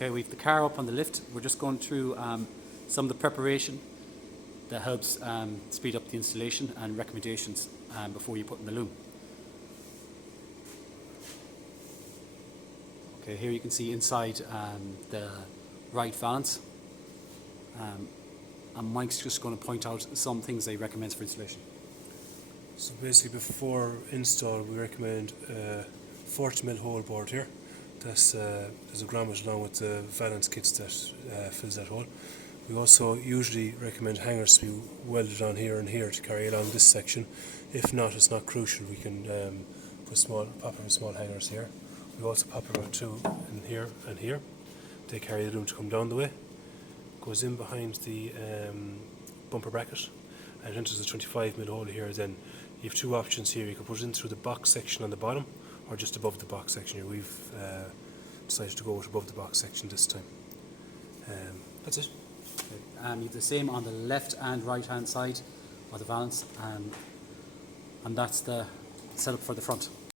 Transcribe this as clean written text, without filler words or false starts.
Okay, we've the car up on the lift. We're just going through some of the preparation that helps speed up the installation and recommendations before you put in the loom. Okay, here you can see inside the right valance. And Mike's just going to point out some things that he recommends for installation. So basically before install we recommend 40mm hole board here. There's a grommet along with the valance kits that fills that hole. We also usually recommend hangers to be welded on here and here to carry along this section. If not, it's not crucial, we can pop in small hangers here. We also pop around two in here and here. They carry the loom to come down the way. Goes in behind the bumper bracket and enters the 25mm hole here. Then you have two options here. You can put it in through the box section on the bottom or just above the box section here. We've decided to go with above the box section this time. That's it. Okay. You have the same on the left and right hand side of the valance, and that's the setup for the front.